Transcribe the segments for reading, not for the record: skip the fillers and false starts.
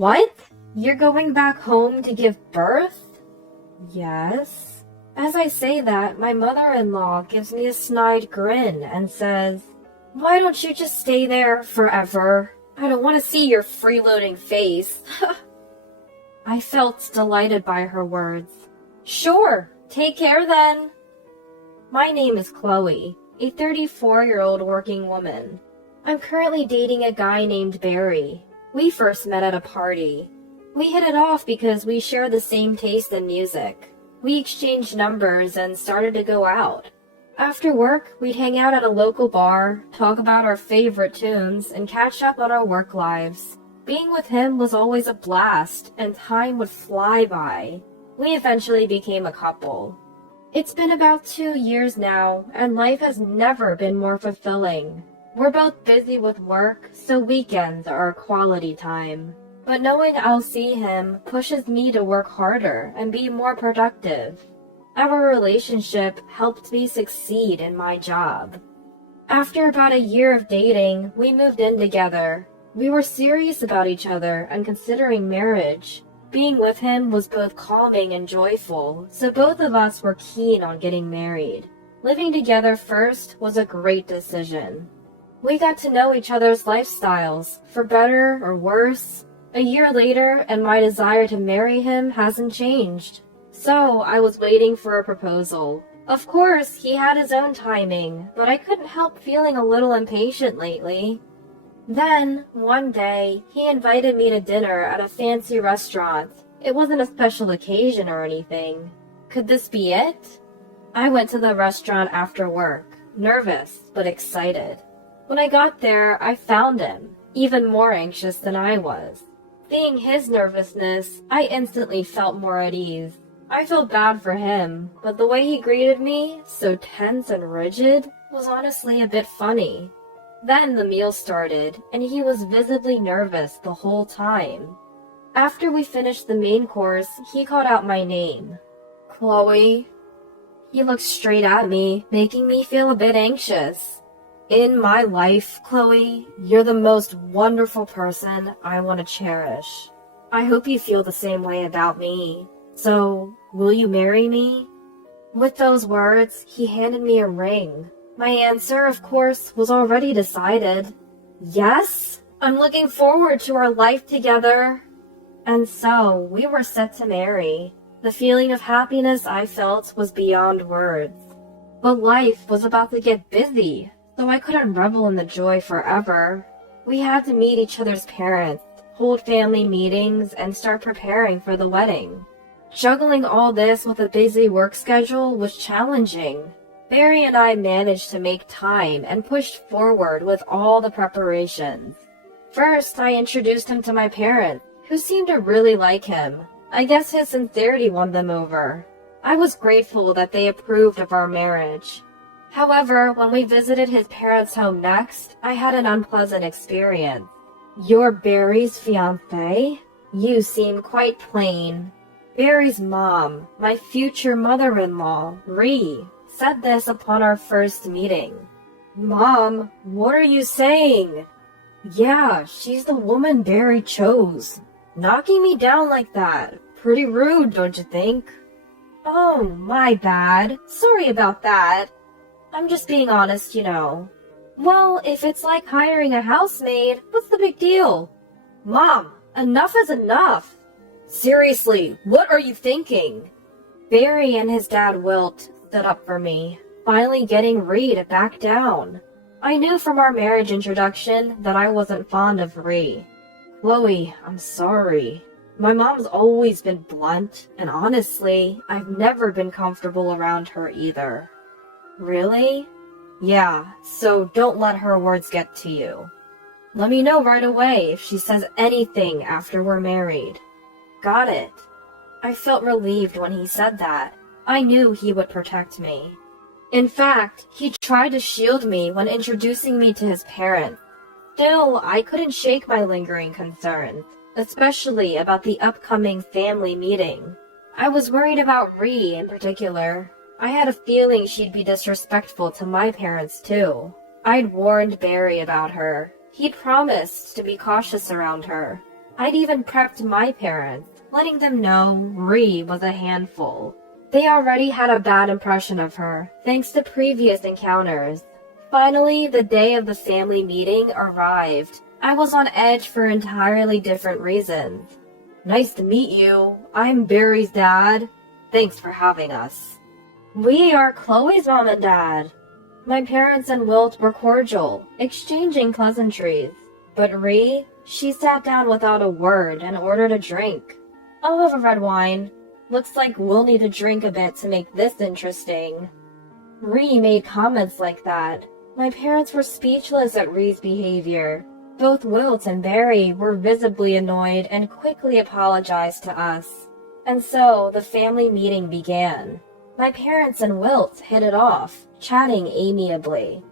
What? You're going back home to give birth? Yes. As I say that, my mother-in-law gives me a snide grin and says, "Why don't you just stay there forever? I don't want to see your freeloading face." I felt delighted by her words. Sure, take care then. My name is Chloe, a 34-year-old working woman. I'm currently dating a guy named Barry. We first met at a party. We hit it off because we share the same taste in music. We exchanged numbers and started to go out. After work, we'd hang out at a local bar, talk about our favorite tunes, and catch up on our work lives. Being with him was always a blast, and time would fly by. We eventually became a couple. It's been about 2 years now, and life has never been more fulfilling. We're both busy with work, so weekends are our quality time. But knowing I'll see him pushes me to work harder and be more productive. Our relationship helped me succeed in my job. After about a year of dating, we moved in together. We were serious about each other and considering marriage. Being with him was both calming and joyful, so both of us were keen on getting married. Living together first was a great decision. We got to know each other's lifestyles, for better or worse. A year later, and my desire to marry him hasn't changed. So I was waiting for a proposal. Of course, he had his own timing, but I couldn't help feeling a little impatient lately. Then, one day, he invited me to dinner at a fancy restaurant. It wasn't a special occasion or anything. Could this be it? I went to the restaurant after work, nervous but excited. When I got there, I found him, even more anxious than I was. Seeing his nervousness, I instantly felt more at ease. I felt bad for him, but the way he greeted me, so tense and rigid, was honestly a bit funny. Then the meal started, and he was visibly nervous the whole time. After we finished the main course, he called out my name. Chloe. He looked straight at me, making me feel a bit anxious. In my life, Chloe, you're the most wonderful person I want to cherish. I hope you feel the same way about me. So, will you marry me? With those words, he handed me a ring. My answer, of course, was already decided. Yes, I'm looking forward to our life together. And so, we were set to marry. The feeling of happiness I felt was beyond words. But life was about to get busy, so I couldn't revel in the joy forever. We had to meet each other's parents, hold family meetings, and start preparing for the wedding. Juggling all this with a busy work schedule was challenging. Barry and I managed to make time and pushed forward with all the preparations. First, I introduced him to my parents, who seemed to really like him. I guess his sincerity won them over. I was grateful that they approved of our marriage. However, when we visited his parents' home next, I had an unpleasant experience. You're Barry's fiancé? You seem quite plain. Barry's mom, my future mother-in-law, Ree, said this upon our first meeting. Mom, what are you saying? Yeah, she's the woman Barry chose. Knocking me down like that. Pretty rude, don't you think? Oh, my bad. Sorry about that. I'm just being honest, you know. Well, if it's like hiring a housemaid, what's the big deal? Mom, enough is enough. Seriously, what are you thinking? Barry and his dad Wilt stood up for me, finally getting Ree to back down. I knew from our marriage introduction that I wasn't fond of Ree. Chloe, I'm sorry. My mom's always been blunt, and honestly, I've never been comfortable around her either. Really? Yeah, so don't let her words get to you. Let me know right away if she says anything after we're married. Got it. I felt relieved when he said that. I knew he would protect me. In fact, he tried to shield me when introducing me to his parents. Still, I couldn't shake my lingering concerns, especially about the upcoming family meeting. I was worried about Ree in particular. I had a feeling she'd be disrespectful to my parents too. I'd warned Barry about her. He'd promised to be cautious around her. I'd even prepped my parents, letting them know Ree was a handful. They already had a bad impression of her, thanks to previous encounters. Finally, the day of the family meeting arrived. I was on edge for entirely different reasons. Nice to meet you. I'm Barry's dad. Thanks for having us. We are Chloe's mom and dad. My parents and Wilt were cordial, exchanging pleasantries. But Ree, she sat down without a word and ordered a drink. I'll have a red wine. Looks like we'll need to drink a bit to make this interesting. Ree made comments like that. My parents were speechless at Ree's behavior. Both Wilt and Barry were visibly annoyed and quickly apologized to us. And so the family meeting began. My parents and Wilt hit it off, chatting amiably.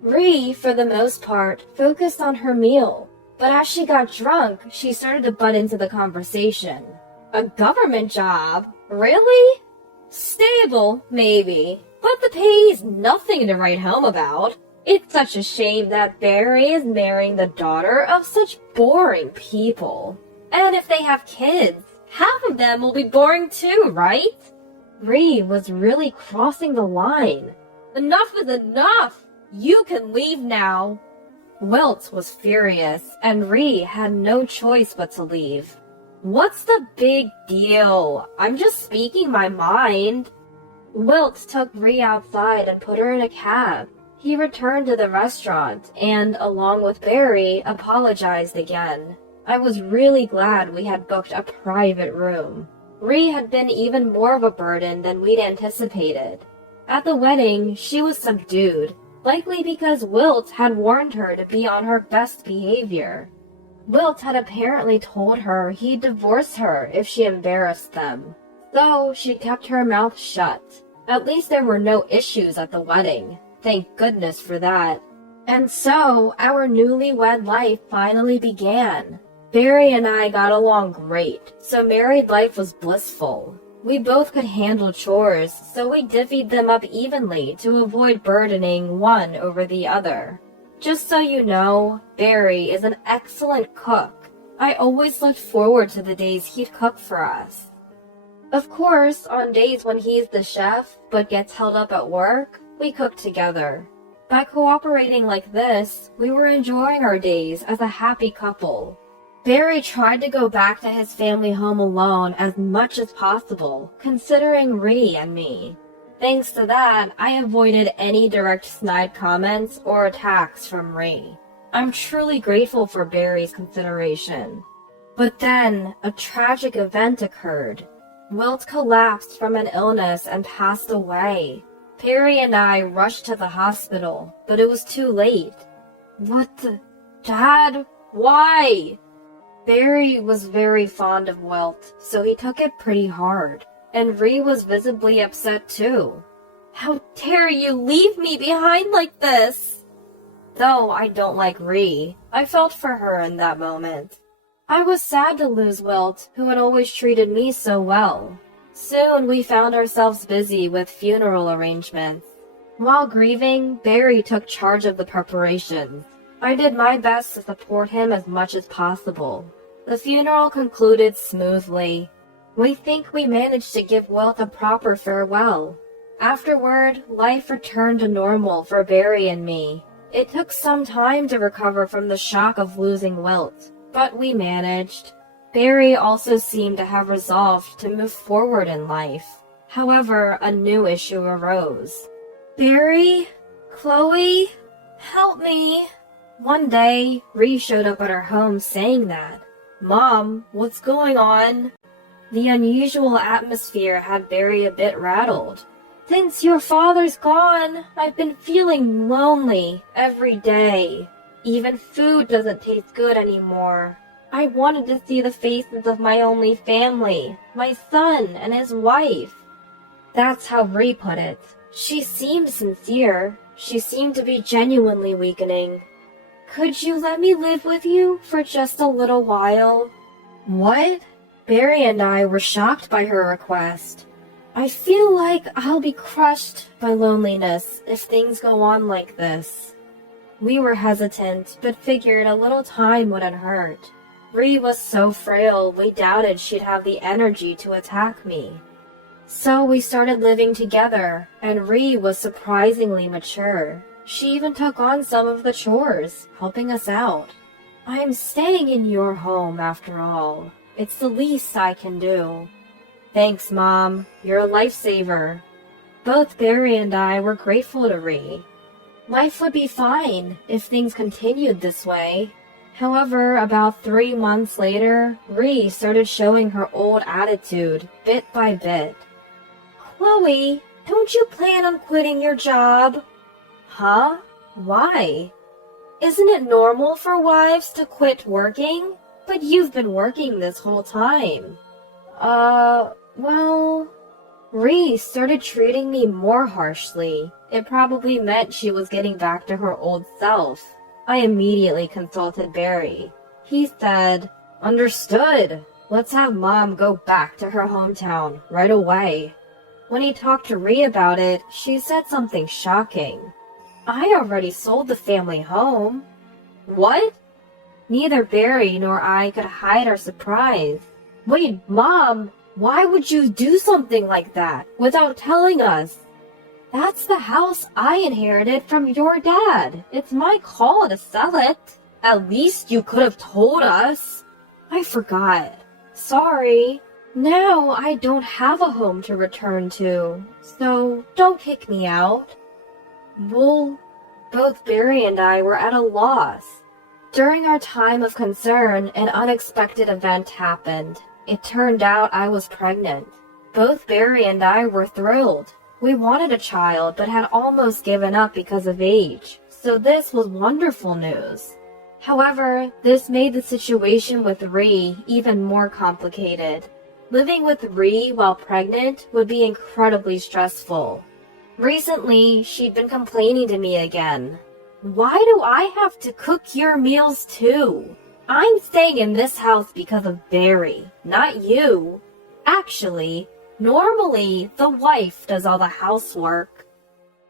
Ree, for the most part, focused on her meal, but as she got drunk, she started to butt into the conversation. A government job? Really? Stable, maybe, but the pay's nothing to write home about. It's such a shame that Barry is marrying the daughter of such boring people. And if they have kids, half of them will be boring too, right? Ree was really crossing the line. Enough is enough! You can leave now! Wilt was furious, and Ree had no choice but to leave. What's the big deal? I'm just speaking my mind. Wilt took Ree outside and put her in a cab. He returned to the restaurant and, along with Barry, apologized again. I was really glad we had booked a private room. Ree had been even more of a burden than we'd anticipated. At the wedding, she was subdued, likely because Wilt had warned her to be on her best behavior. Wilt had apparently told her he'd divorce her if she embarrassed them, so she kept her mouth shut. At least there were no issues at the wedding. Thank goodness for that. And so, our newlywed life finally began. Barry and I got along great, so married life was blissful. We both could handle chores, so we divvied them up evenly to avoid burdening one over the other. Just so you know, Barry is an excellent cook. I always looked forward to the days he'd cook for us. Of course, on days when he's the chef, but gets held up at work, we cooked together. By cooperating like this, we were enjoying our days as a happy couple. Barry tried to go back to his family home alone as much as possible, considering Ree and me. Thanks to that, I avoided any direct snide comments or attacks from Ree. I'm truly grateful for Barry's consideration. But then, a tragic event occurred. Wilt collapsed from an illness and passed away. Barry and I rushed to the hospital, but it was too late. What the... Dad? Why? Barry was very fond of Wilt, so he took it pretty hard, and Ree was visibly upset too. How dare you leave me behind like this? Though I don't like Ree, I felt for her in that moment. I was sad to lose Wilt, who had always treated me so well. Soon we found ourselves busy with funeral arrangements. While grieving, Barry took charge of the preparations. I did my best to support him as much as possible. The funeral concluded smoothly. We think we managed to give Wilt a proper farewell. Afterward, life returned to normal for Barry and me. It took some time to recover from the shock of losing Wilt, but we managed. Barry also seemed to have resolved to move forward in life. However, a new issue arose. Barry? Chloe? Help me! One day, Ree showed up at our home saying that. Mom, what's going on? The unusual atmosphere had Barry a bit rattled. Since your father's gone, I've been feeling lonely every day. Even food doesn't taste good anymore. I wanted to see the faces of my only family, my son and his wife. That's how Ree put it. She seemed sincere. She seemed to be genuinely weakening. Could you let me live with you for just a little while? What? Barry and I were shocked by her request. I feel like I'll be crushed by loneliness if things go on like this. We were hesitant, but figured a little time wouldn't hurt. Ree was so frail, we doubted she'd have the energy to attack me. So we started living together, and Ree was surprisingly mature. She even took on some of the chores, helping us out. I'm staying in your home after all. It's the least I can do. Thanks, Mom. You're a lifesaver. Both Barry and I were grateful to Ree. Life would be fine if things continued this way. However, about 3 months later, Ree started showing her old attitude, bit by bit. Chloe, don't you plan on quitting your job? Huh? Why? Isn't it normal for wives to quit working? But you've been working this whole time. Well... Ree started treating me more harshly. It probably meant she was getting back to her old self. I immediately consulted Barry. He said, Understood. Let's have Mom go back to her hometown right away. When he talked to Ree about it, she said something shocking. I already sold the family home. What? Neither Barry nor I could hide our surprise. Wait, Mom, why would you do something like that without telling us? That's the house I inherited from your dad. It's my call to sell it. At least you could have told us. I forgot. Sorry. Now I don't have a home to return to, so don't kick me out. Well, both Barry and I were at a loss. During our time of concern, an unexpected event happened. It turned out I was pregnant. Both Barry and I were thrilled. We wanted a child, but had almost given up because of age, so this was wonderful news. However, this made the situation with Ree even more complicated. Living with Ree while pregnant would be incredibly stressful. Recently, she'd been complaining to me again. Why do I have to cook your meals too? I'm staying in this house because of Barry, not you. Actually, normally the wife does all the housework.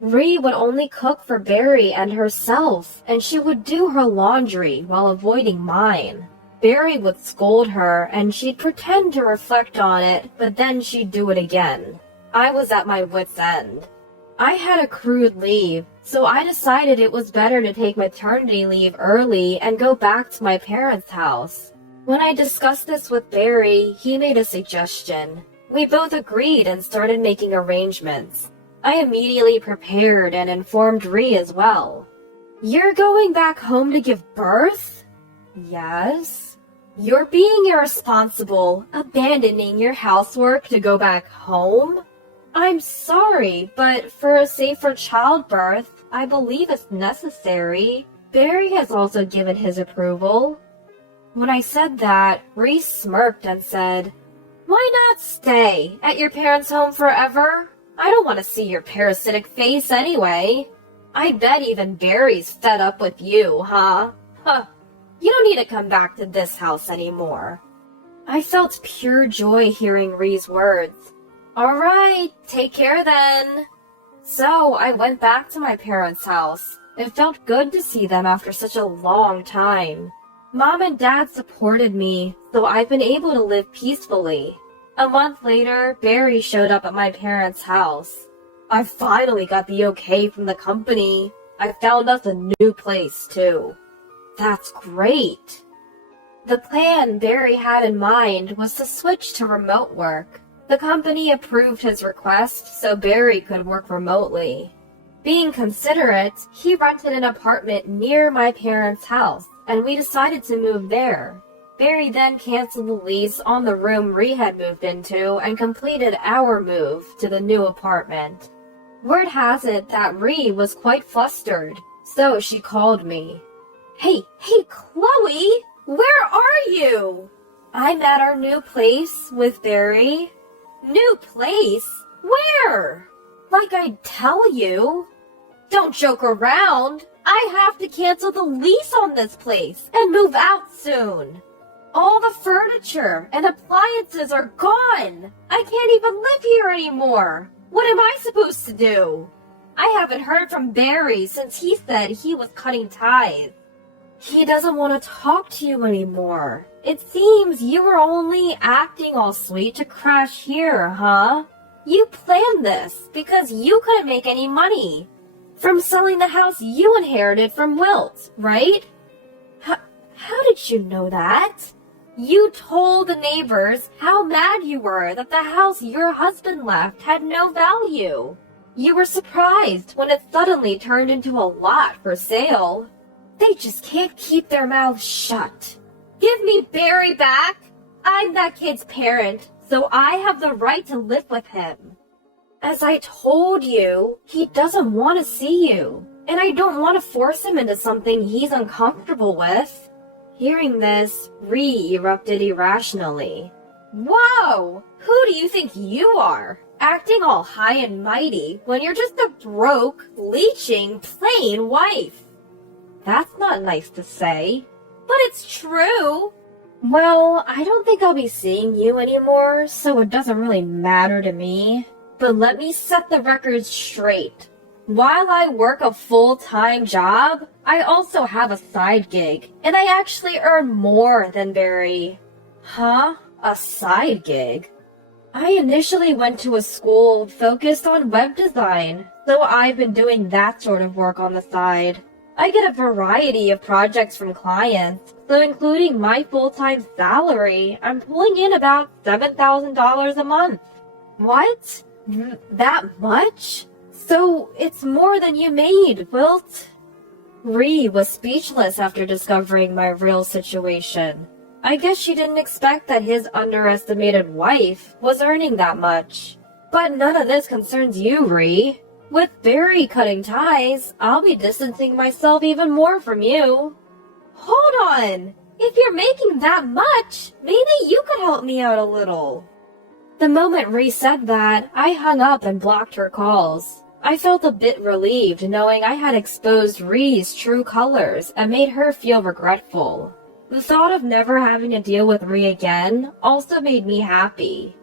Ree would only cook for Barry and herself, and she would do her laundry while avoiding mine. Barry would scold her, and she'd pretend to reflect on it, but then she'd do it again. I was at my wit's end. I had accrued leave, so I decided it was better to take maternity leave early and go back to my parents' house. When I discussed this with Barry, he made a suggestion. We both agreed and started making arrangements. I immediately prepared and informed Ree as well. You're going back home to give birth? Yes. You're being irresponsible, abandoning your housework to go back home? I'm sorry, but for a safer childbirth, I believe it's necessary. Barry has also given his approval. When I said that, Reese smirked and said, Why not stay at your parents' home forever? I don't want to see your parasitic face anyway. I bet even Barry's fed up with you, huh? Huh. You don't need to come back to this house anymore. I felt pure joy hearing Ree's words. All right, take care then. So I went back to my parents' house. It felt good to see them after such a long time. Mom and Dad supported me, so I've been able to live peacefully. A month later, Barry showed up at my parents' house. I finally got the okay from the company. I found us a new place, too. That's great. The plan Barry had in mind was to switch to remote work. The company approved his request so Barry could work remotely. Being considerate, he rented an apartment near my parents' house, and we decided to move there. Barry then canceled the lease on the room Ree had moved into and completed our move to the new apartment. Word has it that Ree was quite flustered, so she called me. Hey, Chloe! Where are you? I'm at our new place with Barry. New place? Where? Like I'd tell you. Don't joke around. I have to cancel the lease on this place and move out soon. All the furniture and appliances are gone. I can't even live here anymore. What am I supposed to do? I haven't heard from Barry since he said he was cutting ties. He doesn't want to talk to you anymore. It seems you were only acting all sweet to crash here, huh? You planned this because you couldn't make any money from selling the house you inherited from Wilt, right? How did you know that? You told the neighbors how mad you were that the house your husband left had no value. You were surprised when it suddenly turned into a lot for sale. They just can't keep their mouths shut. Give me Barry back. I'm that kid's parent, so I have the right to live with him. As I told you, he doesn't want to see you, and I don't want to force him into something he's uncomfortable with. Hearing this, Ree erupted irrationally. Whoa! Who do you think you are? Acting all high and mighty when you're just a broke, leeching, plain wife. That's not nice to say. But it's true. Well, I don't think I'll be seeing you anymore, so it doesn't really matter to me. But let me set the record straight. While I work a full-time job, I also have a side gig, and I actually earn more than Barry. Huh? A side gig? I initially went to a school focused on web design, so I've been doing that sort of work on the side. I get a variety of projects from clients, so including my full-time salary, I'm pulling in about $7,000 a month. What? That much? So it's more than you made, Wilt? Ree was speechless after discovering my real situation. I guess she didn't expect that his underestimated wife was earning that much. But none of this concerns you, Ree. With Barry cutting ties, I'll be distancing myself even more from you. Hold on! If you're making that much, maybe you could help me out a little. The moment Ree said that, I hung up and blocked her calls. I felt a bit relieved knowing I had exposed Ree's true colors and made her feel regretful. The thought of never having to deal with Ree again also made me happy.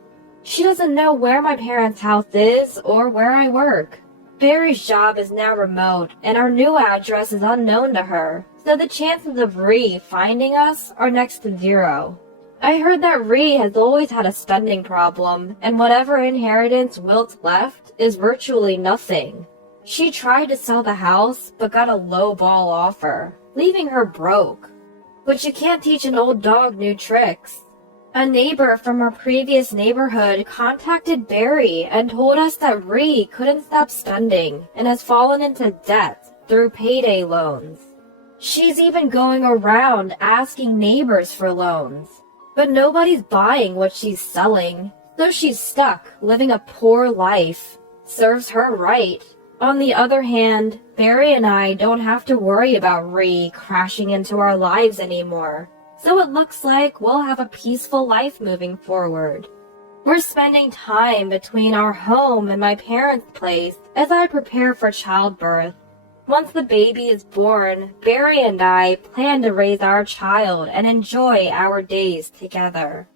She doesn't know where my parents' house is or where I work. Barry's job is now remote and our new address is unknown to her, so the chances of Ree finding us are next to zero. I heard that Ree has always had a spending problem, and whatever inheritance Wilt left is virtually nothing. She tried to sell the house, but got a low-ball offer, leaving her broke. But you can't teach an old dog new tricks. A neighbor from our previous neighborhood contacted Barry and told us that Ree couldn't stop spending and has fallen into debt through payday loans. She's even going around asking neighbors for loans. But nobody's buying what she's selling, so she's stuck living a poor life. Serves her right. On the other hand, Barry and I don't have to worry about Ree crashing into our lives anymore, so it looks like we'll have a peaceful life moving forward. We're spending time between our home and my parents' place as I prepare for childbirth. Once the baby is born, Barry and I plan to raise our child and enjoy our days together.